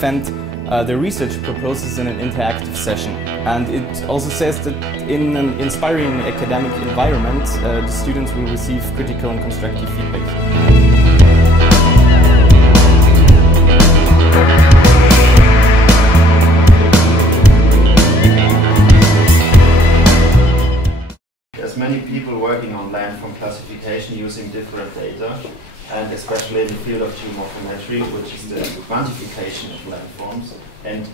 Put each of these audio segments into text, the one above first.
defend the research proposals in an interactive session. And it also says that in an inspiring academic environment, the students will receive critical and constructive feedback. There's many people working on landform classification using different data, and especially in the field of geomorphometry, which is the quantification of landforms and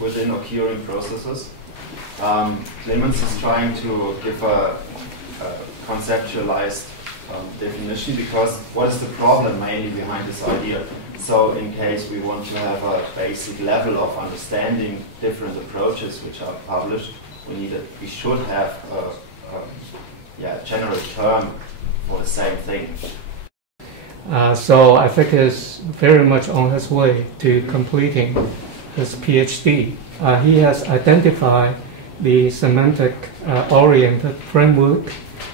within occurring processes. Clemens is trying to give a conceptualized definition, because what is the problem mainly behind this idea? So in case we want to have a basic level of understanding different approaches which are published, we should have a general term for the same thing. So I think he's very much on his way to completing his PhD. He has identified the semantic-oriented framework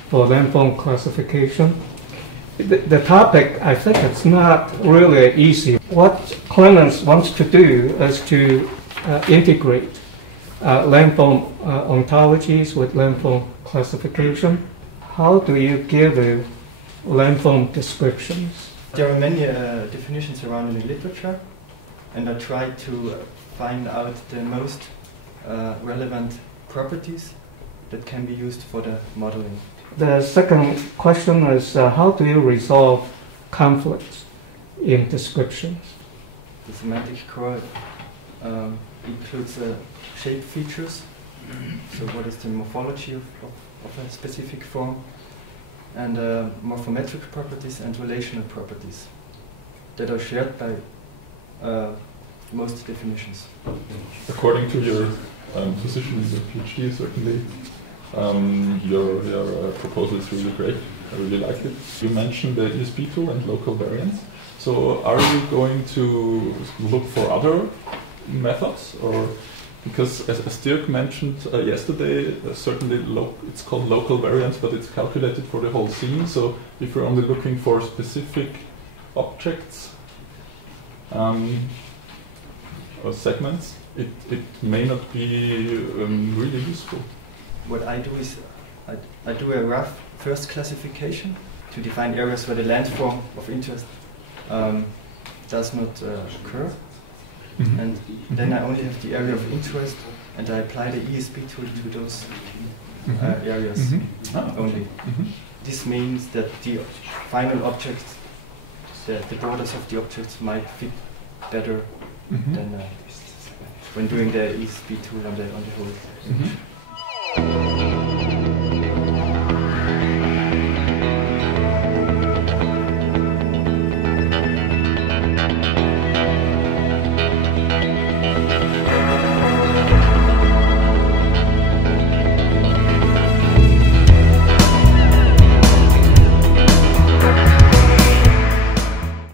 for landform classification. The topic, I think it's not really easy. What Clemens wants to do is to integrate landform ontologies with landform classification. How do you give landform descriptions? There are many definitions around in the literature, and I tried to find out the most relevant properties that can be used for the modeling. The second question is how do you resolve conflicts in descriptions? The semantic core includes shape features, so what is the morphology of a specific form, and morphometric properties and relational properties that are shared by most definitions. According to your position in the PhD, certainly your proposal is really great. I really like it. You mentioned the ESP tool and local variants. So are you going to look for other methods, or because as Dirk mentioned yesterday, certainly it's called local variance, but it's calculated for the whole scene. So if you're only looking for specific objects or segments, it may not be really useful. What I do is I do a rough first classification to define areas where the landform of interest does not occur. Mm-hmm. And then I only have the area of interest, and I apply the ESP tool to those areas only. Mm-hmm. This means that the final objects, the borders of the objects might fit better than when doing the ESP tool on the whole.